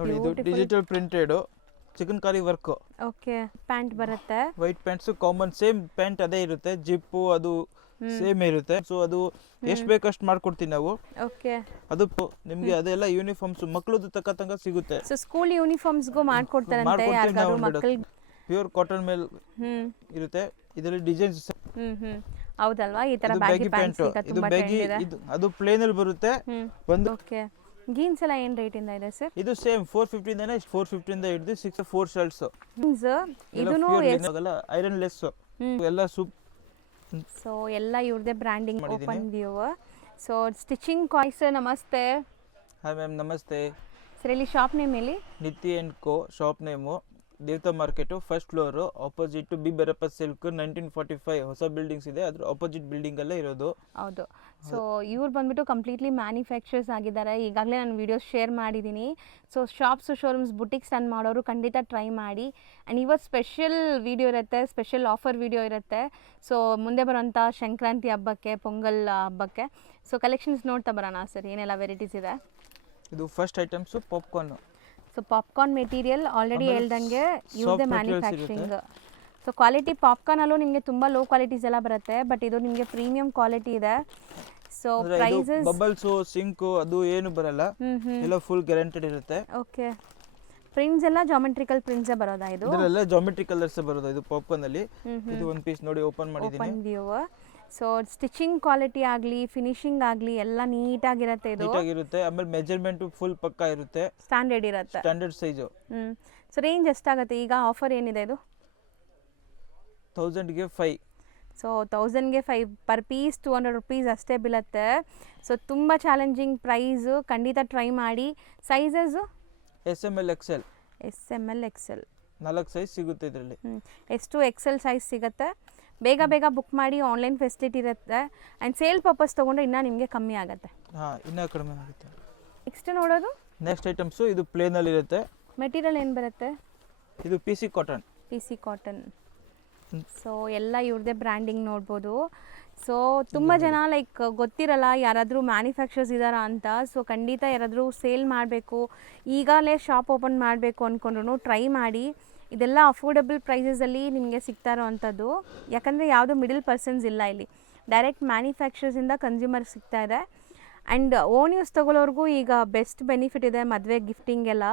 ನೋಡಿ ಇದು digital printed chicken ಕಾರಿ ವರ್ಕ್. ಓಕೆ, ಪ್ಯಾಂಟ್ ಬರುತ್ತೆ. White pants common same pant ಅದೇ ಇರುತ್ತೆ, ಜಿಪ್ಪು ಅದು ಸೇಮ್ ಇರುತ್ತೆ. ಸೊ ಅದು ಎಷ್ಟು ಬೇಕಷ್ಟು ಮಾಡ್ಕೊಡ್ತೀವಿ ನಾವು. ಓಕೆ, ಅದು ನಿಮಗೆ ಅದೆಲ್ಲ ಯೂನಿಫಾರ್ಮ್ಸ್ ಮಕ್ಕಳದ್ದು ತಕ್ಕಂಗ ಸಿಗುತ್ತೆ. ಸೊ ಸ್ಕೂಲ್ ಯೂನಿಫಾರ್ಮ್ಸ್ಗೂ ಮಾಡ್ಕೊಡ್ತಾರಂತೆ ಯಾರಿಗಾದ್ರು ಮಕ್ಕಳಿಗೆ. ಪ್ಯೂರ್ ಕಾಟನ್ ಮೇಲೆ ಇರುತ್ತೆ. ಇದರಲ್ಲಿ ಡಿಸೈನ್ಸ್ ಹೌದಲ್ಲ, ಈ ತರ ಬ್ಯಾಗಿ ಪ್ಯಾಂಟ್ಸ್ ಈಗ ತುಂಬಾ ಟ್ರೆಂಡ್ ಇದೆ. ಅದು ಪ್ಲೇನ್ ಅಲ್ಲಿ ಬರುತ್ತೆ ಒಂದು. ಓಕೆ, ಜೀನ್ಸ್ ಎಲ್ಲ ಏನು ರೇಟ್ ಇಂದ ಇದೆ ಸರ್? ಇದು ಸೇಮ್ 450 ಇಂದ 450 ಇಂದ ಹಿಡಿದು 4 ಶರ್ಟ್ಸ್. ಜೀನ್ಸ್ ಇದೂನು ಐರನ್ ಲೆಸ್ ಎಲ್ಲ ಸೂಪ್. ಸೊ ಎಲ್ಲ ಇವ್ರದೇ branding. Open view. So stitching ಕಾಯ್ಸ್. ನಮಸ್ತೆ. ಹಾಯ್ ಮ್ಯಾಮ್, ನಮಸ್ತೆ. ಸರ್ ಇಲ್ಲಿ ಶಾಪ್ ನೇಮ್ ಹೇಳಿ. Nithya and co shop name. Devatha market, first floor, opposite B Bhairappa silk 1945 ಹೊಸ ಬಿಲ್ಡಿಂಗ್ಸ್ ಇದೆ, ಅದ್ರ ಆಪೋಸಿಟ್ ಬಿಲ್ಡಿಂಗ್ ಅಲ್ಲೇ ಇರೋದು. ಹೌದು. ಸೊ ಇವ್ರು ಬಂದ್ಬಿಟ್ಟು ಕಂಪ್ಲೀಟ್ಲಿ ಮ್ಯಾನುಫ್ಯಾಕ್ಚರ್ಸ್ ಆಗಿದ್ದಾರೆ. ಈಗಾಗಲೇ ನಾನು ವಿಡಿಯೋಸ್ ಶೇರ್ ಮಾಡಿದ್ದೀನಿ. So shops, showrooms, boutiques run ಮಾಡೋರು ಖಂಡಿತ ಟ್ರೈ ಮಾಡಿ. ಆ್ಯಂಡ್ ಇವತ್ತು ಸ್ಪೆಷಲ್ ವಿಡಿಯೋ ಇರುತ್ತೆ, ಸ್ಪೆಷಲ್ ಆಫರ್ ವಿಡಿಯೋ ಇರುತ್ತೆ. ಸೊ ಮುಂದೆ ಬರೋಂಥ ಸಂಕ್ರಾಂತಿ ಹಬ್ಬಕ್ಕೆ, ಪೊಂಗಲ್ ಹಬ್ಬಕ್ಕೆ. ಸೊ ಕಲೆಕ್ಷನ್ಸ್ ನೋಡ್ತಾ ಬರೋಣ ಸರ್, ಏನೆಲ್ಲ ವೆರೈಟೀಸ್ ಇದೆ. ಇದು first items popcorn. So popcorn material already ಹೇಳ್ದಂಗೆ ಇವ್ರದೇ ಮ್ಯಾನುಫ್ಯಾಕ್ಚರಿಂಗ್. ಸೊ ಕ್ವಾಲಿಟಿ ಪಾಪ್ಕಾರ್ನಲ್ಲೂ ನಿಮಗೆ ತುಂಬ ಲೋ ಕ್ವಾಲಿಟೀಸ್ ಎಲ್ಲ ಬರುತ್ತೆ, ಬಟ್ ಇದು ನಿಮಗೆ ಪ್ರೀಮಿಯಂ ಕ್ವಾಲಿಟಿ ಇದೆ. ಸೊ ಪ್ರೈಸಸ್ ಬಬಲ್ಸ್, ಸಿಂಕ್ ಅದು ಏನು ಬರಲ್ಲ, ಎಲ್ಲ ಫುಲ್ ಗ್ಯಾರಂಟೆಡ್ ಇರುತ್ತೆ. ಓಕೆ, ಪ್ರಿಂಟ್ಸ್ ಎಲ್ಲ ಜಾಮೆಟ್ರಿಕಲ್ ಪ್ರಿಂಟ್ಸ್ ಬರೋದಾ? ಇದು ಇದೆಲ್ಲ ಜಾಮೆಟ್ರಿಕಲ್ ಕಲರ್ಸ್ ಬರೋದು. ಇದು ಪಾಪ್ಕಾರ್ನ್ ಅಲ್ಲಿ ಇದು ಒಂದು ಪೀಸ್ ನೋಡಿ ಓಪನ್ ಮಾಡಿದ್ದೀನಿ. Open view. So stitching quality ಆಗಲಿ, ಫಿನಿಶಿಂಗ್ ಆಗಲಿ ಎಲ್ಲ ನೀಟಾಗಿರುತ್ತೆ. ಇದು ನೀಟಾಗಿರುತ್ತೆ. ಆಮೇಲೆ ಮೆಜರ್ಮೆಂಟ್ ಫುಲ್ ಪಕ್ಕಾ ಇರುತ್ತೆ, ಸ್ಟ್ಯಾಂಡರ್ಡ್ ಇರುತ್ತೆ, ಸ್ಟ್ಯಾಂಡರ್ಡ್ ಸೈಜು. ಸೊ ರೇಂಜ್ ಎಷ್ಟಾಗುತ್ತೆ ಈಗ? ಆಫರ್ ಏನಿದೆ ಇದು? 1000ಗೆ 5. ಸೊ 1000ಗೆ 5 ಪರ್ ಪೀಸ್ 200 ರುಪೀಸ್ ಅಷ್ಟೇ ಬೀಳುತ್ತೆ. ಸೊ ತುಂಬ ಚಾಲೆಂಜಿಂಗ್ ಪ್ರೈಸು, ಖಂಡಿತ ಟ್ರೈ ಮಾಡಿ. Sizes SML XL. SML XL 4 size ಸಿಗುತ್ತೆ ಇದರಲ್ಲಿ. ಎಷ್ಟು XL ಸೈಜ್ ಸಿಗುತ್ತೆ. ಬೇಗ ಬೇಗ ಬುಕ್ ಮಾಡಿ, ಆನ್ಲೈನ್ ಫೆಸಿಲಿಟಿ ಇರುತ್ತೆ. ಆ್ಯಂಡ್ ಸೇಲ್ ಪರ್ಪಸ್ ತೊಗೊಂಡ್ರೆ ಇನ್ನೂ ನಿಮಗೆ ಕಮ್ಮಿ ಆಗುತ್ತೆ. ಹಾಂ, ಇನ್ನೂ ಕಡಿಮೆ ಆಗುತ್ತೆ. ನೆಕ್ಸ್ಟ್ ನೋಡೋದು ನೆಕ್ಸ್ಟ್ ಐಟಮ್ಸು ಇದು ಪ್ಲೇನಲ್ಲಿ ಇರುತ್ತೆ. ಮೆಟೀರಿಯಲ್ ಏನು ಬರುತ್ತೆ? ಇದು PC cotton. PC cotton. So ಎಲ್ಲ ಇವ್ರದ್ದೇ ಬ್ರ್ಯಾಂಡಿಂಗ್ ನೋಡ್ಬೋದು. ಸೊ ತುಂಬ ಜನ ಲೈಕ್ ಗೊತ್ತಿರಲ್ಲ ಯಾರಾದರೂ ಮ್ಯಾನುಫ್ಯಾಕ್ಚರ್ಸ್ ಇದ್ದಾರಾ ಅಂತ. ಸೊ ಖಂಡಿತ ಯಾರಾದರೂ ಸೇಲ್ ಮಾಡಬೇಕು, ಈಗಲೇ ಶಾಪ್ ಓಪನ್ ಮಾಡಬೇಕು ಅಂದ್ಕೊಂಡ್ರು ಟ್ರೈ ಮಾಡಿ. ಇದೆಲ್ಲ ಅಫೋರ್ಡಬಲ್ ಪ್ರೈಸಸಲ್ಲಿ ನಿಮಗೆ ಸಿಗ್ತಾ ಇರೋವಂಥದ್ದು. ಯಾಕಂದರೆ ಯಾವುದೋ ಮಿಡಲ್ ಪರ್ಸನ್ಸ್ ಇಲ್ಲ ಇಲ್ಲಿ, ಡೈರೆಕ್ಟ್ ಮ್ಯಾನುಫ್ಯಾಕ್ಚರ್ಸಿಂದ ಕನ್ಸ್ಯೂಮರ್ ಸಿಗ್ತಾ ಇದೆ. ಆ್ಯಂಡ್ ಓನ್ ಯೂಸ್ ತೊಗೊಳೋರ್ಗೂ ಈಗ ಬೆಸ್ಟ್ ಬೆನಿಫಿಟ್ ಇದೆ, ಮದುವೆ ಗಿಫ್ಟಿಂಗ್ ಎಲ್ಲ.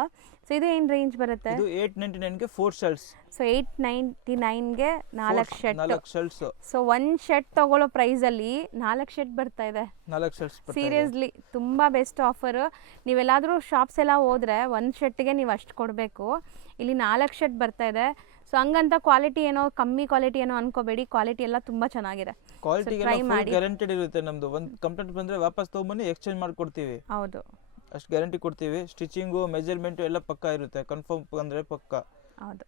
ಸೊ ಇದು ಏನು ರೇಂಜ್ ಬರುತ್ತೆ? ಇದು 899ಗೆ 4 ಶರ್ಟ್ಸ್. ಸೊ 899ಗೆ 4 ಶರ್ಟ್ಸ್. ಸೊ ಒಂದು ಶರ್ಟ್ ತೊಗೊಳ್ಳೋ ಪ್ರೈಸಲ್ಲಿ 4 ಶರ್ಟ್ ಬರ್ತಾ ಇದೆ. 4 ಶರ್ಟ್ಸ್ ಸೀರಿಯಸ್ಲಿ ತುಂಬ ಬೆಸ್ಟ್ ಆಫರ್. ನೀವೆಲ್ಲಾದರೂ ಶಾಪ್ಸ್ ಎಲ್ಲ ಹೋದರೆ ಒಂದು ಶರ್ಟ್ಗೆ ನೀವು ಅಷ್ಟು ಕೊಡಬೇಕು, ಇಲ್ಲಿ 4 ಶರ್ಟ್ ಬರ್ತಾ ಇದೆ. ಸೊ ಹಂಗಂತ ಕ್ವಾಲಿಟಿ ಏನೋ ಕಮ್ಮಿ ಕ್ವಾಲಿಟಿ ಏನೋ ಅನ್ಕೋಬೇಡಿ, ಕ್ವಾಲಿಟಿ ಎಲ್ಲ ತುಂಬ ಚೆನ್ನಾಗಿದೆ. ಕ್ವಾಲಿಟಿ ಗ್ಯಾರಂಟೆಡ್ ಇರುತ್ತೆ. ನಮ್ದು ಒಂದು ಕಂಪ್ಲೇಂಟ್ ಬಂದರೆ ವಾಪಸ್ ತೊಗೊಂಬನ್ನಿ, ಎಕ್ಸ್ಚೇಂಜ್ ಮಾಡಿಕೊಡ್ತೀವಿ. ಹೌದು, ಅಷ್ಟು ಗ್ಯಾರಂಟಿ ಕೊಡ್ತೀವಿ. ಸ್ಟಿಚಿಂಗು, ಮೆಜರ್ಮೆಂಟು ಎಲ್ಲ ಪಕ್ಕಾ ಇರುತ್ತೆ, ಕನ್ಫರ್ಮ್ ಅಂದರೆ ಪಕ್ಕಾ. ಹೌದು.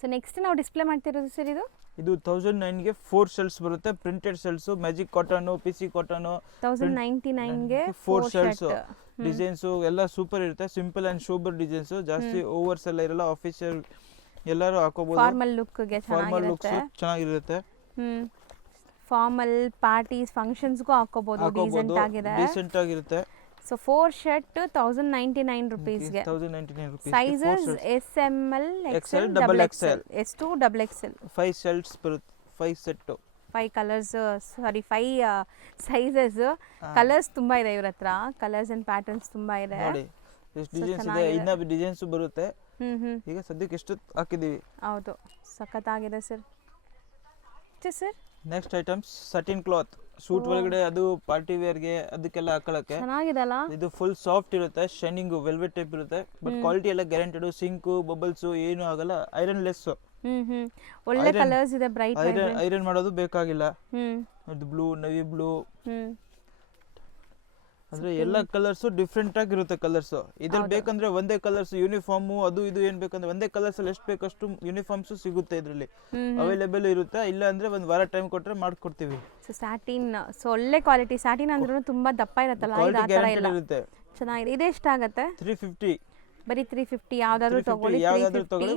ಸೊ ನೆಕ್ಸ್ಟ್ ನಾವು ಡಿಸ್ಪ್ಲೇ ಮಾಡ್ತಿರೋದು ಸರ್ ಇದು 1009ಗೆ 4 ಶರ್ಟ್ಸ್ ಬರುತ್ತೆ. Printed shirts, magic cotton, PC cotton. 1099ಗೆ 4 ಶರ್ಟ್ಸ್. ಡಿಸೈನ್ಸು ಎಲ್ಲ ಸೂಪರ್ ಇರುತ್ತೆ. ಸಿಂಪಲ್ ಆ್ಯಂಡ್ ಸೂಪರ್ ಡಿಸೈನ್ಸು, ಜಾಸ್ತಿ ಓವರ್ಸ್ ಎಲ್ಲ ಇರಲ್ಲ. ಆಫೀಷಿಯಲ್ ಎಲ್ಲರೂ ಹಾಕೋಬಹುದು. ಫಾರ್ಮಲ್ ಲುಕ್ಗೆ ಚೆನ್ನಾಗಿರುತ್ತೆ. ಫಾರ್ಮಲ್ ಪಾರ್ಟೀಸ್, ಫಂಕ್ಷನ್ಸ್ಗೂ ಹಾಕೋಬಹುದು. ಡೀಸೆಂಟ್ ಆಗಿರುತ್ತೆ. So 4 shirt 1099 ರುಪೀಸ್ಗೆ. 1099 rupees. Sizes SML XL XXL. ಎಷ್ಟು XXL. 5 ಶರ್ಟ್ಸ್ ಬರುತ್ತೆ, 5 ಸೆಟ್, 5 ಕಲರ್ಸ್, ಸಾರಿ 5 ಸೈಜಸ್. ಕಲರ್ಸ್ ತುಂಬಾ ಇದೆ ಇವ್ರ ಹತ್ರ, ಕಲರ್ಸ್ ಅಂಡ್ ಪ್ಯಾಟರ್ನ್ಸ್ ತುಂಬಾ ಇದೆ. ನೋಡಿ ಎಷ್ಟು ಡಿಸೈನ್ಸ್ ಇದೆ, ಇನ್ನೂ ಡಿಸೈನ್ಸ್ ಬರುತ್ತೆ. ಈಗ ಸದ್ಯಕ್ಕೆ ಎಷ್ಟು ಹಾಕಿದೀವಿ. ಹೌದು, ಸಖತ್ತಾಗಿದೆ sir. Sir next items satin cloth. Suit ಒಳಗಡೆ ಅದು ಪಾರ್ಟಿ ವೇರ್ಗೆ ಅದಕ್ಕೆಲ್ಲ ಹಾಕೊಳ್ಳಕ್ಕೆ ಚೆನ್ನಾಗಿದಲ್ಲ. ಇದು ಫುಲ್ ಸಾಫ್ಟ್ ಇರುತ್ತೆ, ಶೈನಿಂಗ್ ವೆಲ್ವೆಟ್ ಟೈಪ್ ಇರುತ್ತೆ. ಬಟ್ ಕ್ವಾಲಿಟಿ ಎಲ್ಲ ಗ್ಯಾರಂಟೆಡ್. ಸಿಂಕು, ಬಬಲ್ಸ್ ಏನು ಆಗಲ್ಲ, ಐರನ್ ಲೆಸ್. ಒಳ್ಳೆ ಕಲರ್ಸ್ ಇದೆ, ಬ್ರೈಟ್. ಐರನ್ ಮಾಡೋದು ಬೇಕಾಗಿಲ್ಲ. ಇದು ಬ್ಲೂ, ನವಿ ಬ್ಲೂ, ಅಂದ್ರೆ ಎಲ್ಲ ಕಲರ್ಸ್ ಡಿಫ್ರೆಂಟ್ ಆಗಿರುತ್ತೆ. ಕಲರ್ಸ್ ಇದ್ರಲ್ಲಿ ಬೇಕಂದ್ರೆ ಒಂದೇ ಕಲರ್ಸ್ ಯೂನಿಫಾರ್ಮ್ ಅದು ಇದು ಏನ್ ಬೇಕಂದ್ರೆ ಒಂದೇ ಕಲರ್ಸ್ ಅಲ್ಲಿ ಎಷ್ಟು ಬೇಕಷ್ಟು ಯೂನಿಫಾರ್ಮ್ಸ್ ಸಿಗುತ್ತೆ ಇದರಲ್ಲಿ ಅವೈಲೇಬಲ್ ಇರುತ್ತೆ. ಇಲ್ಲ ಅಂದ್ರೆ ಒಂದು ವಾರ ಟೈಮ್ ಕೊಟ್ರೆ ಮಾಡ್ಕೊಡ್ತೀವಿ. ಸ್ಯಾಟಿನ್, ಸೊ ಒಳ್ಳೆ ಕ್ವಾಲಿಟಿ. ಸ್ಯಾಟಿನ್ ಅಂದ್ರೂ ತುಂಬಾ ದಪ್ಪ ಇರುತ್ತಲ್ಲ, ಇದು ಆ ತರ ಇಲ್ಲ, ಚೆನ್ನಾಗಿದೆ. ಇದು ಎಷ್ಟಾಗುತ್ತೆ? 350. ಬರೀ 350. ಯಾವ್ದಾದ್ರು ತಗೊಳ್ಳಿ.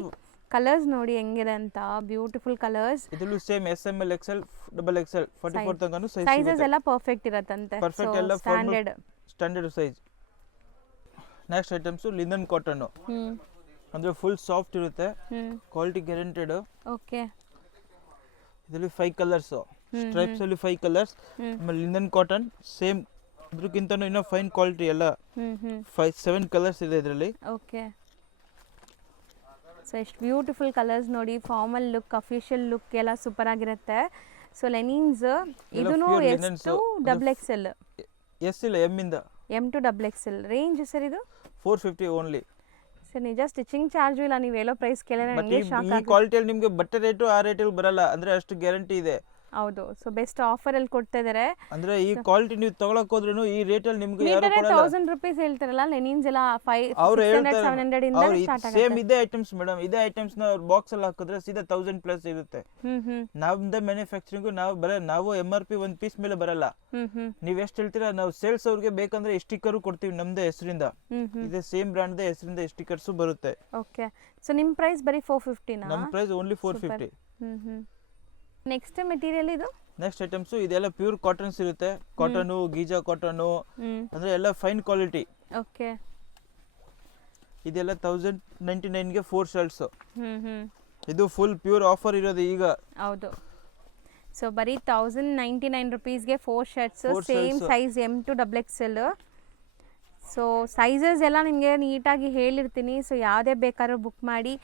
ಕಲರ್ಸ್ ನೋಡಿ ಹೆಂಗಿದೆ ಅಂತ, ಬ್ಯೂಟಿಫುಲ್ ಕಲರ್ಸ್. ಇದರಲ್ಲೂ ಸೇಮ್ SML XL XXL 44 ತನಕನೂ ಸೈಜ್ ಸೈಜಸ್ ಎಲ್ಲ ಪರ್ಫೆಕ್ಟ್ ಇರುತ್ತಂತೆ. ಪರ್ಫೆಕ್ಟ್ ಎಲ್ಲ standard size. Next items linen cotton, ಅಂದರೆ ಫುಲ್ ಸಾಫ್ಟ್ ಇರುತ್ತೆ, ಕ್ವಾಲಿಟಿ ಗ್ಯಾರಂಟೆಡ್. ಓಕೆ. ಇದರಲ್ಲಿ 5 ಕಲರ್ಸು, ಸ್ಟ್ರೈಪ್ಸಲ್ಲಿ 5 ಕಲರ್ಸ್. ಆಮೇಲೆ ಲಿನನ್ ಕಾಟನ್ ಸೇಮ್ ಇದ್ರಕ್ಕಿಂತನೂ ಇನ್ನೂ ಫೈನ್ ಕ್ವಾಲಿಟಿ ಎಲ್ಲ 7 ಕಲರ್ಸ್ ಇದೆ ಇದರಲ್ಲಿ. ಓಕೆ. ಸೊ ಎಷ್ಟು ಬ್ಯೂಟಿಫುಲ್ ಕಲರ್ಸ್ ನೋಡಿ, ಫಾರ್ಮಲ್ ಲುಕ್, ಅಫಿಷಿಯಲ್ ಲುಕ್ ಎಲ್ಲ ಸೂಪರ್ ಆಗಿರುತ್ತೆ. ಸೊ ಲೆನಿನ್ಸ್ ಇದೂ ಎಷ್ಟು ಡಬಲ್ ಎಕ್ಸೆಲ್? ಎಸ್ ಇಲ್ಲ, ಎಮ್ ಇಂದ M to double XL range sir. ಇದು 450 ಓನ್ಲಿ ಸರ್. ನಿಜ ಸ್ಟಿಚಿಂಗ್ ಚಾರ್ಜು ಇಲ್ಲ, ನೀವು ಹೇಳೋ ಪ್ರೈಸ್ ಕೇಳಿದ್ರೆ ನನಗೆ ಶಾಕ್ ಈ ಕ್ವಾಲಿಟಿಯಲ್ಲಿ ನಿಮಗೆ ಬಟ್ಟೆ ರೇಟು ಆ ರೇಟಲ್ಲಿ ಬರಲ್ಲ, ಅಂದ್ರೆ ಅಷ್ಟು ಗ್ಯಾರಂಟಿ ಇದೆ. ಹೌದು. ಸೊ ಬೆಸ್ಟ್ ಆಫರ್ ಅಲ್ಲಿ ಕೊಡ್ತಾ ಇದ್ದಾರೆ. ಅಂದ್ರೆ ಈ ಕ್ವಾಲಿಟಿ ನೀವು ತಗೊಳಕ್ ಹೋದ್ರೂ ಈ ರೇಟ್ ಅಲ್ಲಿ ನಿಮ್ಗೆ ಯಾರು ಕೊಡಲ್ಲ. 1000 ರೂಪೀಸ್ ಹೇಳ್ತಾರಲ್ಲ ಲೆನಿನ್ಸ್ ಎಲ್ಲ 500-700 ಇಂದ ಸ್ಟಾರ್ಟ್ ಆಗುತ್ತೆ. ಸೇಮ್ ಇದೇ ಐಟಮ್ಸ್ ಮೇಡಮ್, ಇದೇ ಐಟಮ್ಸ್ ನ ಬಾಕ್ಸ್ ಅಲ್ಲಿ ಹಾಕಿದ್ರೆ ಸೀದಾ 1000 ಪ್ಲಸ್ ಇರುತ್ತೆ. ನಮ್ದೇ ಮ್ಯಾನುಫ್ಯಾಕ್ಚರಿಂಗ್, ನಾವು MRP ಒಂದ್ ಪೀಸ್ ಮೇಲೆ ಬರಲ್ಲ. ನೀವ್ ಎಷ್ಟು ಹೇಳ್ತೀರಾ, ನಾವು ಸೇಲ್ಸ್ ಅವ್ರಿಗೆ ಬೇಕಂದ್ರೆ ಸ್ಟಿಕ್ಕರ್ ಕೊಡ್ತೀವಿ ನಮ್ದೇ ಹೆಸರಿಂದ. ಇದೇ ಸೇಮ್ ಬ್ರಾಂಡ್ ಹೆಸರಿಂದ ಸ್ಟಿಕ್ಕರ್ಸ್ ಬರುತ್ತೆ. ಓಕೆ. ಸೊ ನಿಮ್ ಪ್ರೈಸ್ ಬರೀ 450 ನಾ? ನಮ್ ಪ್ರೈಸ್ ಓನ್ಲಿ 450. ನೆಕ್ಸ್ಟ್ ಮೆಟೀರಿಯಲ್ ಇದು ನೆಕ್ಸ್ಟ್ ಐಟಮ್ಸ್ ಇದೆಲ್ಲ ಪ್ಯೂರ್ ಕಾಟನ್ಸ್ ಇರುತ್ತೆ. ಕಾಟನು, ಗೀಜಾ ಕಾಟನು, ಅಂದ್ರೆ ಎಲ್ಲ ಫೈನ್ ಕ್ವಾಲಿಟಿ. ಓಕೆ. ಇದೆಲ್ಲ 1099 ಗೆ 4 ಶರ್ಟ್ಸ್. ಇದು ಫುಲ್ ಪ್ಯೂರ್ ಆಫರ್ ಇರೋದು ಈಗ. ಹೌದು. ಸೊ ಬರೀ 1099 ರೂಪೀಸ್ಗೆ 4 shirts, same size M to double XL. So sizes ಎಲ್ಲ ನಿಮಗೆ ನೀಟಾಗಿ ಹೇಳಿರ್ತೀನಿ. ಸೊ ಯಾವುದೇ ಬೇಕಾದ್ರೂ ಬುಕ್ ಮಾಡಿ.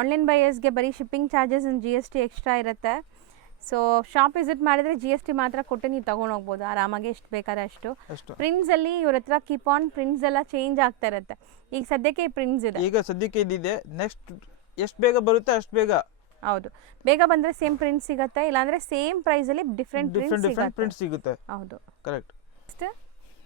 ಆನ್ಲೈನ್ ಬೈಯರ್ಸ್ಗೆ ಬರೀ shipping charges and GST extra ಇರುತ್ತೆ. ಸೊ ಶಾಪ್ ವಿಸಿಟ್ ಮಾಡಿದರೆ GST ಮಾತ್ರ ಕೊಟ್ಟು ನೀವು ತೊಗೊಂಡೋಗ್ಬೋದು ಆರಾಮಾಗಿ, ಎಷ್ಟು ಬೇಕಾದ್ರೆ ಅಷ್ಟು. ಪ್ರಿಂಟ್ಸಲ್ಲಿ ಇವ್ರ ಹತ್ರ ಕೀಪ್ ಆನ್ ಪ್ರಿಂಟ್ಸ್ ಎಲ್ಲ ಚೇಂಜ್ ಆಗ್ತಾ ಇರುತ್ತೆ. ಈಗ ಸದ್ಯಕ್ಕೆ ಈ ಪ್ರಿಂಟ್ಸ್ ಇದೆ, ಈಗ ಸದ್ಯಕ್ಕೆ ಇದಿದೆ. ನೆಕ್ಸ್ಟ್ ಎಷ್ಟು ಬೇಗ ಬರುತ್ತೆ ಅಷ್ಟು ಬೇಗ. ಹೌದು, ಬೇಗ ಬಂದರೆ ಸೇಮ್ ಪ್ರಿಂಟ್ ಸಿಗುತ್ತೆ, ಇಲ್ಲಾಂದರೆ ಸೇಮ್ ಪ್ರೈಸಲ್ಲಿ ಡಿಫ್ರೆಂಟ್ ಪ್ರಿಂಟ್ ಸಿಗುತ್ತೆ. ಹೌದು, ಕರೆಕ್ಟ್.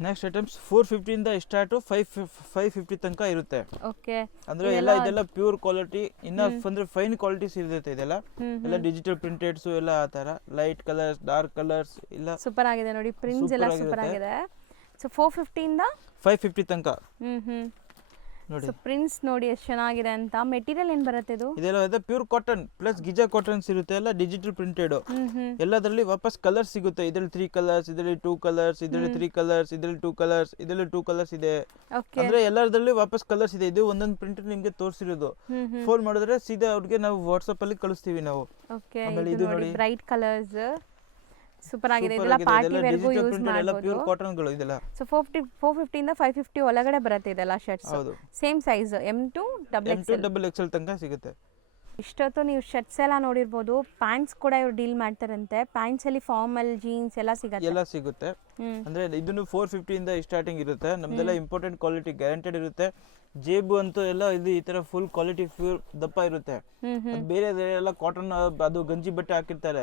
ನೆಕ್ಸ್ಟ್ ಐಟಮ್ಸ್ 450 ಇಂದ ಸ್ಟಾರ್ಟ್ 550 ತನಕ ಇರುತ್ತೆ. ಓಕೆ. ಅಂದ್ರೆ ಎಲ್ಲ ಇದೆಲ್ಲ ಪ್ಯೂರ್ ಕ್ವಾಲಿಟಿ. ಇನ್ನ ಅಂದ್ರೆ ಫೈನ್ ಕ್ವಾಲಿಟೀಸ್ ಇರುತ್ತೆ ಇದೆಲ್ಲ. ಎಲ್ಲ ಡಿಜಿಟಲ್ ಪ್ರಿಂಟೆಡ್ಸ್ ಎಲ್ಲ ಆ ತರ ಲೈಟ್ ಕಲರ್ಸ್, ಡಾರ್ಕ್ ಕಲರ್ಸ್ ಎಲ್ಲ ಸೂಪರ್ ಆಗಿದೆ ನೋಡಿ. ಪ್ರಿಂಟ್ಸ್ ಎಲ್ಲ ಸೂಪರ್ ಆಗಿದೆ. ಸೊ 450 ಇಂದ 550 ತನಕ ನೋಡಿ. ಪ್ರಿಂಟ್ಸ್ ನೋಡಿ ಎಷ್ಟು ಚೆನ್ನಾಗಿದೆ ಅಂತ. ಮೆಟೀರಿಯಲ್ ಏನ್ ಬರುತ್ತೆ ಇದು? ಇದೆಲ್ಲ ಪ್ಯೂರ್ ಕಾಟನ್ ಪ್ಲಸ್ ಗಿಜಾ ಕಾಟನ್ಸ್ ಇರುತ್ತೆ, ಎಲ್ಲ ಡಿಜಿಟಲ್ ಪ್ರಿಂಟೆಡ್. ಎಲ್ಲದರಲ್ಲಿ ವಾಪಸ್ ಕಲರ್ಸ್ ಸಿಗುತ್ತೆ. ಇದರಲ್ಲಿ 3 ಕಲರ್ಸ್, ಇದರಲ್ಲಿ 2 ಕಲರ್ಸ್, ಇದರಲ್ಲಿ 3 ಕಲರ್ಸ್, ಇದರಲ್ಲಿ 2 ಕಲರ್ಸ್, ಇದರಲ್ಲಿ 2 ಕಲರ್ಸ್ ಇದೆ. ಅಂದ್ರೆ ಎಲ್ಲದರಲ್ಲಿ ವಾಪಸ್ ಕಲರ್ಸ್ ಇದೆ. ಇದು ಒಂದೊಂದು ಪ್ರಿಂಟ್ ನಿಮ್ಗೆ ತೋರಿಸಿರೋದು. ಫೋನ್ ಮಾಡಿದ್ರೆ ಸೀದಾ ಅವ್ರಿಗೆ ನಾವು ವಾಟ್ಸ್ಆಪ್ ಅಲ್ಲಿ ಕಳಿಸ್ತೀವಿ ನಾವು. ಆಮೇಲೆ ಇದು ನೋಡಿ ಬ್ರೈಟ್ ಕಲರ್ಸ್ ಸೂಪರ್ ಆಗಿದೆ. ಇದೆಲ್ಲ ಪಾರ್ಟಿ ವೇರ್ಗೂ ಯೂಸ್ ಮಾಡಬಹುದು. ಪ್ಯೂರ್ ಕಾಟನ್ ಗಳು ಇದೆಲ್ಲ. ಸೊ 450 ಇಂದ 550 ಒಳಗಡೆ ಬರುತ್ತೆ ಇದೆಲ್ಲ shirts. Same size M to double XL ತನಕ ಸಿಗುತ್ತೆ. ಇಷ್ಟೊತ್ತು ನೀವು ಶರ್ಟ್ಸ್ ಎಲ್ಲ ನೋಡಿರ್ಬೋದು. ಪ್ಯಾಂಟ್ಸ್ ಕೂಡ ಇವ್ರು ಡೀಲ್ ಮಾಡ್ತಾರಂತೆ. ಪ್ಯಾಂಟ್ಸ್ ಅಲ್ಲಿ ಫಾರ್ಮಲ್, ಜೀನ್ಸ್ ಎಲ್ಲ ಸಿಗುತ್ತೆ. ಅಂದ್ರೆ ಇದನ್ನು 450 ಇಂದ ಸ್ಟಾರ್ಟಿಂಗ್ ಇರುತ್ತೆ. ನಮ್ದೆಲ್ಲ ಇಂಪಾರ್ಟೆಂಟ್ ಕ್ವಾಲಿಟಿ ಗ್ಯಾರಂಟೆಡ್ ಇರುತ್ತೆ. ಜೇಬು ಅಂತೂ ಎಲ್ಲ ಇದು ಈ ತರ ಫುಲ್ ಕ್ವಾಲಿಟಿ ಫುಲ್ ದಪ್ಪ ಇರುತ್ತೆ. ಬೇರೆ ಎಲ್ಲ ಕಾಟನ್, ಅದು ಗಂಜಿ ಬಟ್ಟೆ ಹಾಕಿರ್ತಾರೆ.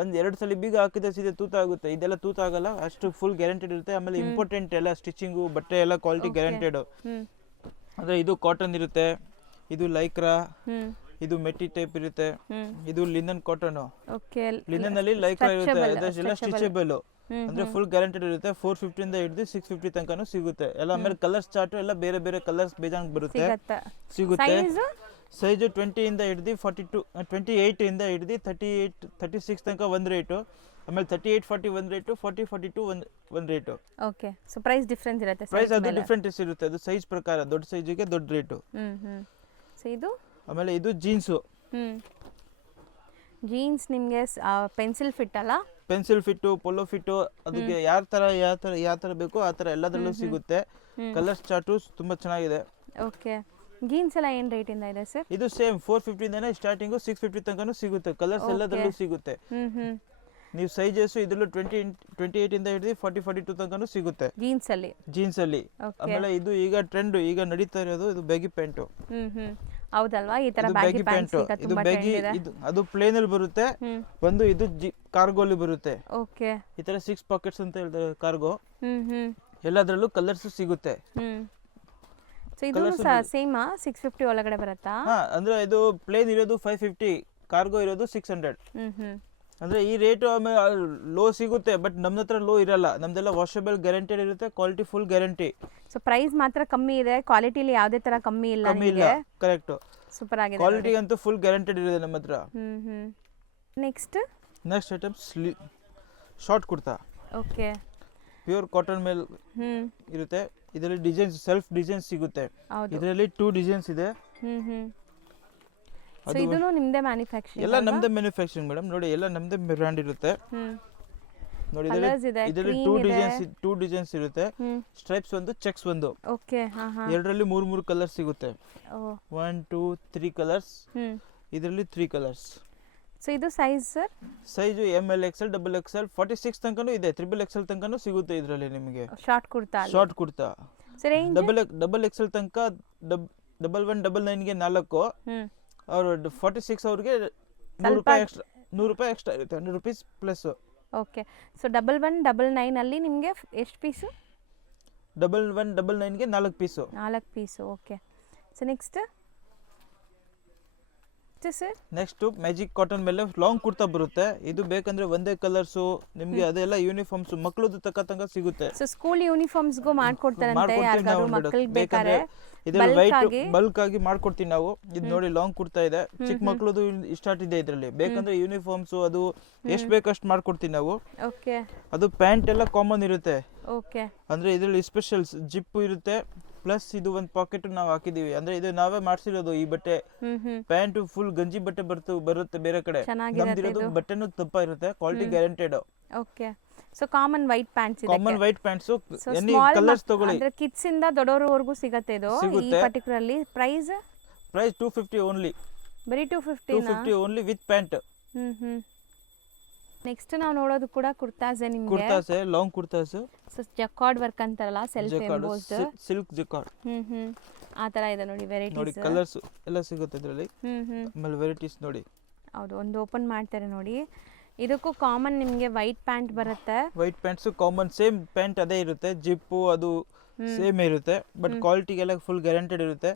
ಒಂದ್ 2 ಸಲ ಬೀಗ ಹಾಕಿದ್ರೆ ಸೀದಾ ತೂತ ಆಗುತ್ತೆ. ಇದೆಲ್ಲ ತೂತ ಆಗಲ್ಲ, ಅಷ್ಟು ಫುಲ್ ಗ್ಯಾರಂಟೆಡ್ ಇರುತ್ತೆ. ಆಮೇಲೆ ಇಂಪಾರ್ಟೆಂಟ್ ಎಲ್ಲ ಸ್ಟಿಚಿಂಗು ಬಟ್ಟೆ ಎಲ್ಲ ಕ್ವಾಲಿಟಿ ಗ್ಯಾರಂಟೆಡ್. ಅಂದ್ರೆ ಇದು ಕಾಟನ್ ಇರುತ್ತೆ, ಇದು ಲೈಕ್ರಾ, ಇದು ಮೆಟಿ ಟೈಪ್ ಇರುತ್ತೆ, ಇದು ಲಿನನ್ ಕಾಟನ್. ಲಿನನ್ ಅಲ್ಲಿ ಲೈಕ್ರಾ ಇರುತ್ತೆ, ಅದೆಲ್ಲ ಸ್ಟಿಚಬಲ್. ಅಂದ್ರೆ ಫುಲ್ ಗ್ಯಾರಂಟೆಡ್ ಇರುತ್ತೆ. 450 ಇಂದ ಹಿಡಿದು 650 ತನಕನೂ ಸಿಗುತ್ತೆ. ಎಲ್ಲ ಆಮೇಲೆ ಕಲರ್ಸ್ ಚಾರ್ಟ್ ಎಲ್ಲ ಬೇರೆ ಬೇರೆ ಕಲರ್ಸ್ ಬೇಜಾನ್ ಬರುತ್ತೆ, ಸಿಗುತ್ತೆ. ಸೈಜ್ 20 ಇಂದ ಹಿಡಿದು 28 ಇಂದ ಹಿಡಿದು 36 ತನಕ ಒಂದು ರೇಟು. ಆಮೇಲೆ 38, 40 ಒಂದು ರೇಟು, 40, 42 ಒಂದು rate. Okay. So price difference ಇರುತ್ತೆ. ಪ್ರೈಸ್ ಅದು ಡಿಫರೆಂಟ್ ಇರುತ್ತೆ, ಅದು ಸೈಜ್ ಪ್ರಕಾರ. ದೊಡ್ಡ ಸೈಜಿಗೆ ದೊಡ್ಡ ರೇಟು. ಸೊ ಇದು ಆಮೇಲೆ ಇದು ಜೀನ್ಸು. ಜೀನ್ಸ್ ನಿಮಗೆ ಪೆನ್ಸಿಲ್ ಫಿಟ್ ಅಲ್ಲ? ಪೆನ್ಸಿಲ್ ಫಿಟ್ಟು, ಪೊಲೋ ಫಿಟ್ಟು, ಅದಕ್ಕೆ ಯಾವ ತರ ಬೇಕೋ ಆ ತರ ಎಲ್ಲದರಲ್ಲೂ ಸಿಗುತ್ತೆ. ಕಲರ್ಸ್ ಚಾರ್ಟು ತುಂಬಾ ಚೆನ್ನಾಗಿದೆ. ಓಕೆ. ಜೀನ್ಸ್ ಎಲ್ಲ ಏನು ರೇಟ್ ಇಂದ ಇದೆ ಸರ್? ಇದು ಸೇಮ್ 450 ಇಂದಾನೆ ಸ್ಟಾರ್ಟಿಂಗು 650 ತನಕನೂ ಸಿಗುತ್ತೆ. ಕಲರ್ಸ್ ಎಲ್ಲದರಲ್ಲೂ ಸಿಗುತ್ತೆ. ನೀವು ಸೈಜಸ್ ಇದರಲ್ಲೂ 28 ಇಂದ ಹಿಡಿದು 40, 42 ತನಕನೂ ಸಿಗುತ್ತೆ ಜೀನ್ಸ್ ಅಲ್ಲಿ. ಆಮೇಲೆ ಇದು ಈಗ ಟ್ರೆಂಡ್, ಈಗ ನಡೀತಾ ಇರೋದು ಇದು ಬ್ಯಾಗಿ ಪ್ಯಾಂಟು. ಹೌದಲ್ವಾ? ಈ ತರ ಬ್ಯಾಗಿ ಪ್ಯಾಂಟ್ ಇದು ಬ್ಯಾಗಿ, ಅದು ಪ್ಲೇನ್ ಅಲ್ಲಿ ಬರುತ್ತೆ. ಒಂದು ಇದು ಕಾರ್ಗೋ ಅಲ್ಲಿ ಬರುತ್ತೆ. ಓಕೆ. ಈ ತರ 6 ಪಾಕೆಟ್ಸ್ ಅಂತ ಹೇಳ್ತಾರೆ ಕಾರ್ಗೋ. ಎಲ್ಲದರಲ್ಲೂ ಕಲರ್ಸ್ ಸಿಗುತ್ತೆ. ಸೊ ಇದು ಸೇಮ್ 650 ಒಳಗಡೆ ಬರುತ್ತಾ? ಅಂದ್ರೆ ಇದು ಪ್ಲೇನ್ ಇರೋದು 550, ಕಾರ್ಗೋ ಇರೋದು 600. ಅಂದ್ರೆ ಈ ರೇಟ್ ಲೋ ಸಿಗುತ್ತೆ, ಬಟ್ ನಮ್ಮ ಹತ್ರ ಲೋ ಇರಲ್ಲ. ನಮ್ದೆಲ್ಲ ವಾಷಬಲ್ ಗ್ಯಾರಂಟೆಡ್ ಇರುತ್ತೆ, quality full guarantee. So price ಮಾತ್ರ ಕಮ್ಮಿ ಇದೆ, ಕ್ವಾಲಿಟಿಲಿ ಯಾವುದೇ ತರ ಕಮ್ಮಿ ಇಲ್ಲ. ಕರೆಕ್ಟ್. ಸೂಪರ್ ಆಗಿದೆ. ಕ್ವಾಲಿಟಿ ಅಂತೂ ಫುಲ್ ಗ್ಯಾರಂಟೆಡ್ ಇದೆ ನಮ್ಮ ಹತ್ರ. Next item short kurta. Okay. Pure cotton ಮೇಲೆ ಇರುತ್ತೆ. ಇದರಲ್ಲಿ ಡಿಸೈನ್ಸ್ ಸೆಲ್ಫ್ ಡಿಸೈನ್ಸ್ ಸಿಗುತ್ತೆ. ಹೌದು. ಇದರಲ್ಲಿ 2 ಡಿಸೈನ್ಸ್ ಇದೆ. ಸೊ ಇದನ್ನು ನಿಮ್ಮದೇ ಮ್ಯಾನುಫ್ಯಾಕ್ಚರಿಂಗ್ ಎಲ್ಲ ನಮ್ಮದೇ ಮ್ಯಾನುಫ್ಯಾಕ್ಚರಿಂಗ್ ಮೇಡಮ್. ನೋಡಿ ಎಲ್ಲ ನಮ್ಮದೇ ಬ್ರ್ಯಾಂಡ್ ಇರುತ್ತೆ. ನೋಡಿ ಇದರಲ್ಲಿ 2 ಡಿಸೈನ್ಸ್ ಇರುತ್ತೆ. ಸ್ಟ್ರೈಪ್ಸ್ ಒಂದು, ಚೆಕ್ಸ್ ಒಂದು. ಓಕೆ. ಎರಡರಲ್ಲಿ 3 ಕಲರ್ಸ್ ಸಿಗುತ್ತೆ. 1 2 3 ಕಲರ್ಸ್. ಇದರಲ್ಲಿ 3 ಕಲರ್ಸ್. ಸೊ ಇದು size sir? Size ML XL XXL 46 ತನಕನೂ ಇದೆ, XXL ತನಕನೂ ಸಿಗುತ್ತೆ ಇದರಲ್ಲಿ ನಿಮಗೆ. Short kurta. Short kurta. Sir double XL ತನಕ 1199 ಗೆ 4. ಅವರು 46 ಅವ್ರಿಗೆ 100 ರೂಪಾಯಿ ಎಕ್ಸ್ಟ್ರಾ ಇರುತ್ತೆ, 100 ರೂಪೀಸ್ ಪ್ಲಸ್. ಓಕೆ. ಸೊ 1199 ಅಲ್ಲಿ ನಿಮಗೆ ಎಷ್ಟು ಪೀಸು? 1199 ಗೆ 4 piece. 4 piece. Okay. So next sir? Next magic cotton ಮೇಲೆ ಲಾಂಗ್ ಕುರ್ತಾ ಬರುತ್ತೆ. ಇದು ಬೇಕಂದ್ರೆ ಒಂದೇ ಕಲರ್ಸು ನಿಮಗೆ, ಅದೆಲ್ಲ ಯೂನಿಫಾರ್ಮ್ಸ್ ಮಕ್ಕಳದ್ದು ತಕ್ಕ ಸಿಗುತ್ತೆ. ಸೊ ಸ್ಕೂಲ್ ಯೂನಿಫಾರ್ಮ್ಸ್ಗೂ ಮಾಡ್ಕೊಡ್ತಾರಂತೆ ಯಾರಿಗಾದ್ರು ಮಕ್ಕಳಿಗೆ ಬೇಕಾದ್ರೆ. ಇದರಲ್ಲಿ ವೈಟ್ ಬಲ್ಕ್ ಆಗಿ ಮಾಡ್ಕೊಡ್ತೀವಿ ನಾವು. ಇದು ನೋಡಿ ಲಾಂಗ್ ಕುರ್ತಾ ಇದೆ, ಚಿಕ್ಕ ಮಕ್ಕಳದು ಸ್ಟಾರ್ಟ್ ಇದೆ ಇದರಲ್ಲಿ. ಬೇಕಂದ್ರೆ ಯೂನಿಫಾರ್ಮ್ಸ್ ಅದು ಎಷ್ಟು ಬೇಕಷ್ಟು ಮಾಡ್ಕೊಡ್ತೀವಿ ನಾವು. ಓಕೆ. ಅದು ಪ್ಯಾಂಟ್ ಎಲ್ಲ ಕಾಮನ್ ಇರುತ್ತೆ. ಓಕೆ. ಅಂದ್ರೆ ಇದರಲ್ಲಿ ಸ್ಪೆಷಲ್ ಜಿಪ್ ಇರುತ್ತೆ, ಪ್ಲಸ್ ಇದು ಒಂದು ಪಾಕೆಟ್ ನಾವು ಹಾಕಿದೀವಿ. ಅಂದ್ರೆ ಇದು ನಾವೇ ಮಾಡ್ಸಿರೋದು ಈ ಬಟ್ಟೆ. ಪ್ಯಾಂಟ್ ಫುಲ್ ಗಂಜಿ ಬಟ್ಟೆ ಬರುತ್ತೆ ಬೇರೆ ಕಡೆ. ನಮ್ದಿರೋದು ಬಟ್ಟೆನೂ ತಪ್ಪ ಇರುತ್ತೆ, quality guaranteed. Okay. So common white pants ಇದೆ. Common white pants any colours ತಗೊಳ್ಳಿ. ಅಂದ್ರೆ ಕಿಡ್ಸ್ ಇಂದ ದೊಡ್ಡವರವರೆಗೂ ಸಿಗುತ್ತೆ ಇದು ಈ ಪರ್ಟಿಕ್ಯುಲರ್ಲಿ. Price 250 only. ಬರೀ 250 ಓನ್ಲಿ ವಿತ್ ಪ್ಯಾಂಟ್. ನೆಕ್ಸ್ಟ್ ನಾವು ನೋಡೋದು ಕೂಡ ಕುರ್ತಾಸೆ ನಿಮಗೆ. ಕುರ್ತಾಸೆ long kurtas. So jacquard work ಅಂತಾರಲ್ಲ, ಸೆಲ್ಫ್ ಎಂಬೋಸ್ಡ್ ಸಿಲ್ಕ್ ಜಕಾರ್ಡ್. ಆ ತರ ಇದೆ ನೋಡಿ ವೆರೈಟೀಸ್. ನೋಡಿ ಕಲರ್ಸ್ ಎಲ್ಲ ಸಿಗುತ್ತೆ ಇದರಲ್ಲಿ. ಆಮೇಲೆ ವೆರೈಟೀಸ್ ನೋಡಿ. ಹೌದು, ಒಂದು ಓಪನ್ ಮಾಡ್ತಾರೆ ನೋಡಿ. ಇದಕ್ಕೂ ಕಾಮನ್ ನಿಮಗೆ ವೈಟ್ ಪ್ಯಾಂಟ್ ಬರುತ್ತೆ. White pants common same pant ಅದೇ ಇರುತ್ತೆ, ಜಿಪ್ಪು ಅದು ಸೇಮ್ ಇರುತ್ತೆ, ಬಟ್ ಕ್ವಾಲಿಟಿಗೆಲ್ಲ ಫುಲ್ ಗ್ಯಾರಂಟೆಡ್ ಇರುತ್ತೆ.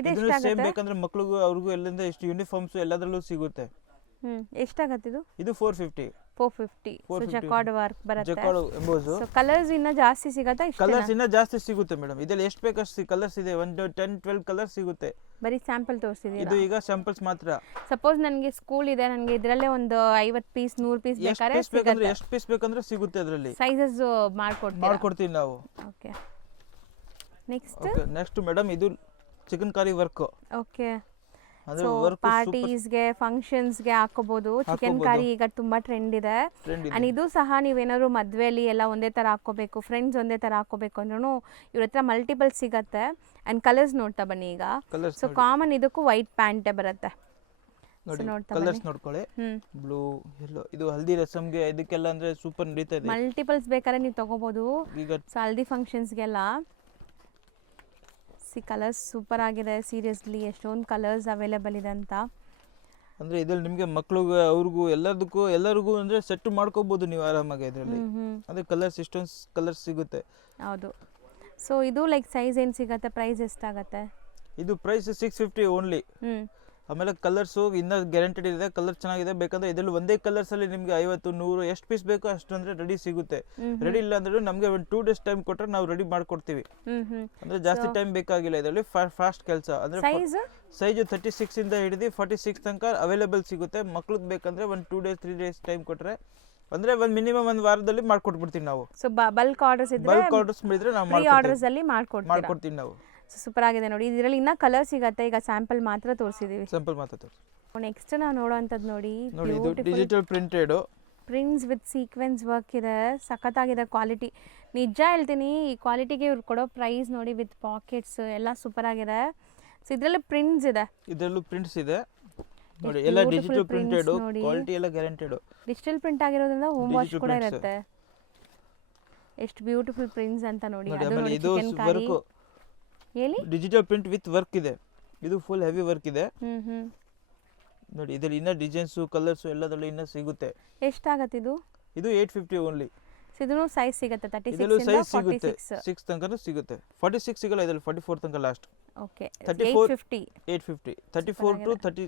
ಇದು ಸೇಮ್ ಬೇಕಂದ್ರೆ ಮಕ್ಕಳಿಗೂ ಅವ್ರಿಗೂ ಎಲ್ಲಂದ ಎಷ್ಟು ಯೂನಿಫಾರ್ಮ್ಸ್ ಎಲ್ಲದರಲ್ಲೂ ಸಿಗುತ್ತೆ. ಎಷ್ಟಾಗತ್ತೆ ಇದು? ಇದು 450. ಸೊ ಜಕಾರ್ಡ್ ವರ್ಕ್ ಬರುತ್ತೆ. Jacquard emboss. ಸೊ ಕಲರ್ಸ್ ಇನ್ನ ಜಾಸ್ತಿ ಸಿಗುತ್ತಾ? ಕಲರ್ಸ್ ಇನ್ನ ಜಾಸ್ತಿ ಸಿಗುತ್ತೆ ಮೇಡಮ್. ಇದರಲ್ಲಿ ಎಷ್ಟು ಬೇಕಷ್ಟು ಕಲರ್ಸ್ ಇದೆ, 10-12 ಕಲರ್ಸ್ ಸಿಗುತ್ತೆ. ಬರೀ ಸ್ಯಾಂಪಲ್ ತೋರಿಸಿದೀರಾ? ಇದು ಈಗ ಸ್ಯಾಂಪಲ್ಸ್ ಮಾತ್ರ. ಸಪೋಸ್ ನನಗೆ ಸ್ಕೂಲ್ ಇದೆ, ನನಗೆ ಇದರಲ್ಲೇ ಒಂದು 50 ಪೀಸ್ 100 ಪೀಸ್ ಬೇಕಾದ್ರೆ ಸಿಗುತ್ತೆ. ಎಷ್ಟು ಪೀಸ್ ಬೇಕಂದ್ರೆ ಸಿಗುತ್ತೆ ಅದರಲ್ಲಿ. ಸೈಜಸ್ ಮಾಡ್ಕೊಡ್ತೀವಿ ನಾವು. ಓಕೆ. ನೆಕ್ಸ್ಟ್ ಮೇಡಮ್ ಇದು ಚಿಕನ್ ಕಾರಿ ವರ್ಕ್. ಓಕೆ. ಸೊ ಪಾರ್ಟೀಸ್ಗೆ ಫಂಕ್ಷನ್ಸ್ಗೆ ಹಾಕೋಬಹುದು. ಚಿಕನ್ ಕಾರಿ ಈಗ ತುಂಬಾ ಟ್ರೆಂಡ್ ಇದೆ. ಅಂಡ್ ಇದು ಸಹ ನೀವೇನಾದ್ರು ಮದ್ವೆಲಿ ಎಲ್ಲ ಒಂದೇ ತರ ಹಾಕೋಬೇಕು, ಫ್ರೆಂಡ್ಸ್ ಒಂದೇ ತರ ಹಾಕೋಬೇಕು ಅಂದ್ರೂ ಇವ್ರ ಹತ್ರ ಮಲ್ಟಿಪಲ್ ಸಿಗತ್ತೆ. ಅಂಡ್ ಕಲರ್ಸ್ ನೋಡ್ತಾ ಬನ್ನಿ ಈಗ. ಸೊ ಕಾಮನ್ ಇದಕ್ಕೂ ವೈಟ್ ಪ್ಯಾಂಟೇ ಬರುತ್ತೆ. ಕಲರ್ಸ್ ನೋಡ್ಕೊಳ್ಳಿ. Blue, yellow. ಇದು ಹಲ್ದಿ ರಸಮ್ಗೆ ಇದಕ್ಕೆಲ್ಲ ಅಂದ್ರೆ ಸೂಪರ್ ನಡೀತಾ ಇದೆ. ಮಲ್ಟಿಪಲ್ಸ್ ಬೇಕಾದ್ರೆ ನೀವು ತಗೋಬಹುದು. ಸೊ ಹಲ್ದಿ ಫಂಕ್ಷನ್ಸ್ಗೆಲ್ಲ ಕಲರ್ಸ್ ಸೂಪರ್ ಆಗಿದೆ. ಸೀರಿಯಸ್ಲಿ ಎಷ್ಟೊಂದು ಕಲರ್ಸ್ ಅವೈಲೇಬಲ್ ಇದೆ ಅಂತ. ಅಂದ್ರೆ ಇದ್ರಲ್ಲಿ ನಿಮಗೆ ಮಕ್ಕಳಿಗೆ ಅವ್ರಿಗೂ ಎಲ್ಲರಿಗೂ ಅಂದ್ರೆ ಸೆಟ್ ಮಾಡ್ಕೋಬಹುದು ನೀವು ಆರಾಮಾಗಿ ಇದರಲ್ಲಿ. ಅಂದ್ರೆ ಕಲರ್ಸ್ ಇಷ್ಟೊಂದು ಕಲರ್ಸ್ ಸಿಗುತ್ತೆ. ಹೌದು. ಸೊ ಇದು ಲೈಕ್ ಸೈಜ್ ಏನು ಸಿಗುತ್ತೆ, ಪ್ರೈಸ್ ಎಷ್ಟಾಗುತ್ತೆ? ಇದು ಪ್ರೈಸ್ 650 ಓನ್ಲಿ. ಆಮೇಲೆ ಕಲರ್ಸು ಇನ್ನ ಗ್ಯಾರಂಟೆಡ್ ಇದೆ, ಕಲರ್ ಚೆನ್ನಾಗಿದೆ. ಬೇಕಂದ್ರೆ ಇದರಲ್ಲಿ ಒಂದೇ ಕಲರ್ಸ್ ಅಲ್ಲಿ ನಿಮ್ಗೆ 50 100 ಎಷ್ಟು ಪೀಸ್ ಬೇಕೋ ಅಷ್ಟು ಅಂದ್ರೆ ರೆಡಿ ಸಿಗುತ್ತೆ. ರೆಡಿ ಇಲ್ಲ ಅಂದ್ರೆ ನಮ್ಗೆ ಒಂದು 2 ಡೇಸ್ ಟೈಮ್ ಕೊಟ್ಟರೆ ನಾವು ರೆಡಿ ಮಾಡ್ಕೊಡ್ತೀವಿ. ಅಂದ್ರೆ ಜಾಸ್ತಿ ಟೈಮ್ ಬೇಕಾಗಿಲ್ಲ ಇದರಲ್ಲಿ, ಫಾಸ್ಟ್ ಕೆಲಸ. ಅಂದ್ರೆ ಸೈಜ್ 36 ಇಂದ ಹಿಡಿದು 46 ತನಕ ಅವೈಲೇಬಲ್ ಸಿಗುತ್ತೆ. ಮಕ್ಳಿಗೆ ಬೇಕಂದ್ರೆ ಒಂದು 2 ಡೇಸ್ 3 ಡೇಸ್ ಟೈಮ್ ಕೊಟ್ರೆ ಅಂದ್ರೆ ಒಂದು ಮಿನಿಮಮ್ ಒಂದು ವಾರದಲ್ಲಿ ಮಾಡ್ಕೊಟ್ಬಿಡ್ತೀವಿ ನಾವು. ಸೊ ಬಲ್ಕ್ ಆರ್ಡರ್ಸ್ ಮಾಡಿದ್ರೆ ನಾವು ಆರ್ಡರ್ಸ್ ಅಲ್ಲಿ ಮಾಡ್ಕೊಡ್ತೀವಿ ನಾವು. ಸೂಪರ್ ಆಗಿದೆ ನೋಡಿ. ಇದರಲ್ಲಿ ಇನ್ನ ಕಲರ್ ಸಿಗುತ್ತೆ. ಈಗ ಸ್ಯಾಂಪಲ್ ಮಾತ್ರ ತೋರಿಸಿದೀವಿ. ನೆಕ್ಸ್ಟ್ ನಾವು ನೋಡುವಂತದ್ದು ನೋಡಿ, ಇದು digital printed prints with sequence work ಇದೆ. ಸಖತ್ತಾಗಿದೆ ಕ್ವಾಲಿಟಿ. ನಿಜ ಹೇಳ್ತೀನಿ, ಈ ಕ್ವಾಲಿಟಿಗೆ ಇವ್ರು ಕೊಡೋ ಪ್ರೈಸ್ ನೋಡಿ, ವಿತ್ ಪಾಕೆಟ್ಸ್ ಎಲ್ಲ ಸೂಪರ್ ಆಗಿದೆ. ಸೊ ಇದರಲ್ಲಿ ಪ್ರಿಂಟ್ಸ್ ಇದೆ. ಇದರಲ್ಲೂ ಪ್ರಿಂಟ್ಸ್ ಇದೆ ನೋಡಿ, ಎಲ್ಲ ಡಿಜಿಟಲ್ ಪ್ರಿಂಟೆಡ್, ಕ್ವಾಲಿಟಿ ಎಲ್ಲ ಗ್ಯಾರಂಟೆಡ್. ಡಿಜಿಟಲ್ ಪ್ರಿಂಟ್ ಆಗಿರೋದ್ರಿಂದ ಹೋಮ್ ವಾಶ್ ಕೂಡ ಇರುತ್ತೆ. ಎಷ್ಟು ಬ್ಯೂಟಿಫುಲ್ ಪ್ರಿಂಟ್ಸ್ ಅಂತ ನೋಡಿ. ಅದು ನೋಡಿ ಚಿಕನ್ ಕಾರಿ. ಹೇಳಿ, ಡಿಜಿಟಲ್ ಪ್ರಿಂಟ್ ವಿತ್ ವರ್ಕ್ ಇದೆ. ಇದು ಫುಲ್ ಹೆವಿ ವರ್ಕ್ ಇದೆ ನೋಡಿ. ಇದರಲ್ಲಿ ಇನ್ನ ಡಿಸೈನ್ಸ್ ಕಲರ್ಸ್ ಎಲ್ಲದರಲ್ಲೂ ಇನ್ನ ಸಿಗುತ್ತೆ. ಎಷ್ಟಾಗತ್ತೆ ಇದು? ಇದು 850 ಓನ್ಲಿ. ಇದನ್ನು ಸೈಜ್ ಸಿಗುತ್ತೆ 36 ಇಂದ 46 ತನಕ ಸಿಗುತ್ತೆ. 46 ಸಿಗಲ್ಲ, ಇದರಲ್ಲಿ 44 ತನಕ ಲಾಸ್ಟ್. ಓಕೆ. 850 34 ಟು 30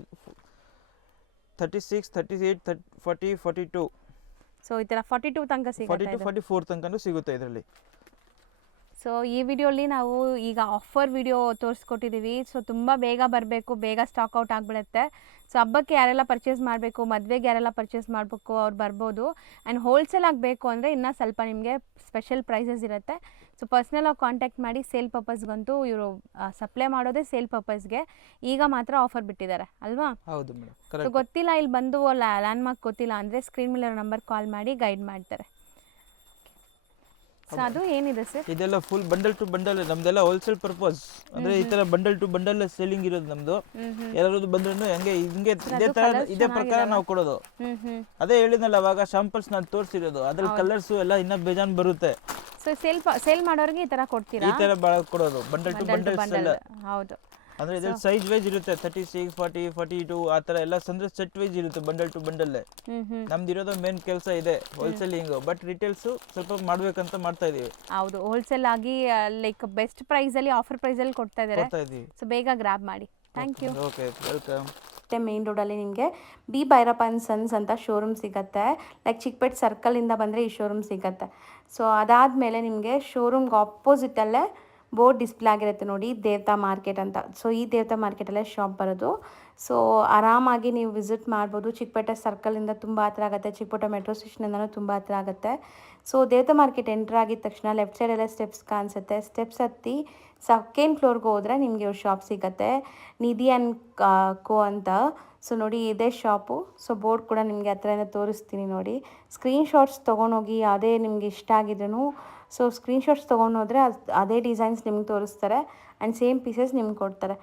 36 38 40 42. ಸೊ ಈ ತರ 42 ತನಕ ಸಿಗುತ್ತೆ. 42 44 ತನಕನೂ ಸಿಗುತ್ತೆ ಇದರಲ್ಲಿ. ಸೊ ಈ ವಿಡಿಯೋಲಿ ನಾವು ಈಗ ಆಫರ್ ವಿಡಿಯೋ ತೋರಿಸ್ಕೊಟ್ಟಿದ್ದೀವಿ. ಸೊ ತುಂಬ ಬೇಗ ಬರಬೇಕು, ಬೇಗ ಸ್ಟಾಕ್ ಔಟ್ ಆಗಿಬಿಡುತ್ತೆ. ಸೊ ಹಬ್ಬಕ್ಕೆ ಯಾರೆಲ್ಲ ಪರ್ಚೇಸ್ ಮಾಡಬೇಕು, ಮದುವೆಗೆ ಯಾರೆಲ್ಲ ಪರ್ಚೇಸ್ ಮಾಡಬೇಕು ಅವ್ರು ಬರ್ಬೋದು. ಆ್ಯಂಡ್ ಹೋಲ್ಸೇಲ್ ಆಗಬೇಕು ಅಂದರೆ ಇನ್ನೂ ಸ್ವಲ್ಪ ನಿಮಗೆ ಸ್ಪೆಷಲ್ ಪ್ರೈಸಸ್ ಇರುತ್ತೆ. ಸೊ ಪರ್ಸ್ನಲಾಗಿ ಕಾಂಟ್ಯಾಕ್ಟ್ ಮಾಡಿ. ಸೇಲ್ ಪರ್ಪಸ್ಗಂತೂ ಇವರು ಸಪ್ಲೈ ಮಾಡೋದೇ ಸೇಲ್ ಪರ್ಪಸ್ಗೆ. ಈಗ ಮಾತ್ರ ಆಫರ್ ಬಿಟ್ಟಿದ್ದಾರೆ ಅಲ್ವಾ? ಹೌದು ಮೇಡಮ್, ಸೊ ಕರೆಕ್ಟ್. ಗೊತ್ತಿಲ್ಲ, ಇಲ್ಲಿ ಬಂದು ಲ್ಯಾಂಡ್ ಮಾರ್ಕ್ ಗೊತ್ತಿಲ್ಲ ಅಂದರೆ ಸ್ಕ್ರೀನ್ ಮೇಲೆ ನಂಬರ್ ಕಾಲ್ ಮಾಡಿ ಗೈಡ್ ಮಾಡ್ತಾರೆ. ಸೊ ಅದು ಏನಿದೆ ಸರ್? ಇದೆಲ್ಲ ಫುಲ್ ಬಂಡಲ್ ಟು ಬಂಡಲ್, ನಮ್ದೆಲ್ಲ ಹೋಲ್ಸೇಲ್ ಪರ್ಪಸ್. ಅಂದ್ರೆ ಈ ತರ ಬಂಡಲ್ ಟು ಬಂಡಲ್ ಸೇಲಿಂಗ್ ಇರೋದು ನಮ್ದು. ಯಾರಾದ್ರು ಬಂದ್ರು ಹಂಗೆ ಹಿಂಗೆ ಇದೇ ತರ ಇದೇ ಪ್ರಕಾರ ನಾವು ಕೊಡೋದು. ಅದೇ ಹೇಳಿದ್ನಲ್ಲ ಅವಾಗ ಶಾಂಪಲ್ಸ್ ನಾನು ತೋರಿಸಿರೋದು, ಅದ್ರಲ್ಲಿ ಕಲರ್ಸ್ ಎಲ್ಲ ಇನ್ನ ಬೇಜಾನ್ ಬರುತ್ತೆ. ಸೊ ಸೇಲ್ ಮಾಡೋರಿಗೆ ಈ ತರ ಕೊಡ್ತೀರಾ? ಈ ತರ ಕೊಡೋದು ಬಂಡಲ್ ಟು ಬಂಡಲ್ಸ್ ಎಲ್ಲ. ಹೌದು. ಅಂದ್ರೆ ಇದ್ರಲ್ಲಿ ಸೈಜ್ ವೈಸ್ ಇರುತ್ತೆ, 36, 40, 42 ಆ ತರ ಎಲ್ಲ ಅಂದ್ರೆ ಸೆಟ್ ವೈಸ್ ಇರುತ್ತೆ ಬಂಡಲ್ ಟು ಬಂಡಲ್. ನಮ್ದು ಇರೋದು ಮೇನ್ ಕೆಲಸ ಇದೆ ಹೋಲ್ಸೇಲಿಂಗ್. ಬಟ್ ರಿಟೇಲ್ಸ್ ಸ್ವಲ್ಪ ಮಾಡ್ಬೇಕಂತ ಮಾಡ್ತಾ ಇದೀವಿ. ಹೌದು, ಹೋಲ್ಸೇಲ್ ಆಗಿ ಲೈಕ್ ಬೆಸ್ಟ್ ಪ್ರೈಸ್ ಅಲ್ಲಿ, ಆಫರ್ ಪ್ರೈಸ್ ಅಲ್ಲಿ ಕೊಡ್ತಾ ಇದ್ದಾರೆ. ಸೊ ಬೇಗ ಗ್ರಾಬ್ ಮಾಡಿ. Thank you. Okay, welcome. Main ರೋಡಲ್ಲಿ ನಿಮಗೆ ಬಿ ಭೈರಪ್ಪ ಆ್ಯಂಡ್ ಸನ್ಸ್ ಅಂತ ಶೋರೂಮ್ ಸಿಗುತ್ತೆ. ಲೈಕ್ ಚಿಕ್ಕಪೇಟೆ ಸರ್ಕಲಿಂದ ಬಂದರೆ ಈ ಶೋರೂಮ್ ಸಿಗುತ್ತೆ. ಸೊ ಅದಾದಮೇಲೆ ನಿಮಗೆ ಶೋರೂಮ್ಗೆ ಆಪೋಸಿಟಲ್ಲೇ ಬೋರ್ಡ್ ಡಿಸ್ಪ್ಲೇ ಆಗಿರುತ್ತೆ ನೋಡಿ, ದೇವತಾ ಮಾರ್ಕೆಟ್ ಅಂತ. ಸೊ ಈ ದೇವತಾ ಮಾರ್ಕೆಟಲ್ಲೇ ಶಾಪ್ ಬರೋದು. ಸೊ ಆರಾಮಾಗಿ ನೀವು ವಿಸಿಟ್ ಮಾಡ್ಬೋದು. ಚಿಕ್ಕಪೇಟೆ ಸರ್ಕಲಿಂದ ತುಂಬ ಹತ್ರ ಆಗುತ್ತೆ, ಚಿಕ್ಕಪೇಟೆ ಮೆಟ್ರೋ ಸ್ಟೇಷನಿಂದನೂ ತುಂಬ ಹತ್ರ ಆಗುತ್ತೆ. ಸೊ ದೇವತಾ ಮಾರ್ಕೆಟ್ ಎಂಟ್ರ್ ಆಗಿದ ತಕ್ಷಣ ಲೆಫ್ಟ್ ಸೈಡಲ್ಲೇ ಸ್ಟೆಪ್ಸ್ ಕಾಣಿಸುತ್ತೆ. ಸ್ಟೆಪ್ಸ್ ಹತ್ತಿ ಸೆಕೆಂಡ್ ಫ್ಲೋರ್ಗೆ ಹೋದರೆ ನಿಮಗೆ ಇವ್ರ ಶಾಪ್ ಸಿಗುತ್ತೆ, ನಿಧಿ ಆ್ಯಂಡ್ ಕೋ ಅಂತ. ಸೊ ನೋಡಿ ಇದೇ ಶಾಪು. ಸೊ ಬೋರ್ಡ್ ಕೂಡ ನಿಮಗೆ ಹತ್ರದಿಂದ ತೋರಿಸ್ತೀನಿ ನೋಡಿ. ಸ್ಕ್ರೀನ್ಶಾಟ್ಸ್ ತೊಗೊಂಡೋಗಿ ಅದೇ ನಿಮ್ಗೆ ಇಷ್ಟ ಆಗಿದ್ರೂ ಸೊ ಸ್ಕ್ರೀನ್ಶಾಟ್ಸ್ ತೊಗೊಂಡೋದ್ರೆ ಅದೇ ಡಿಸೈನ್ಸ್ ನಿಮ್ಗೆ ತೋರಿಸ್ತಾರೆ ಆ್ಯಂಡ್ ಸೇಮ್ ಪೀಸಸ್ ನಿಮ್ಗೆ ಕೊಡ್ತಾರೆ.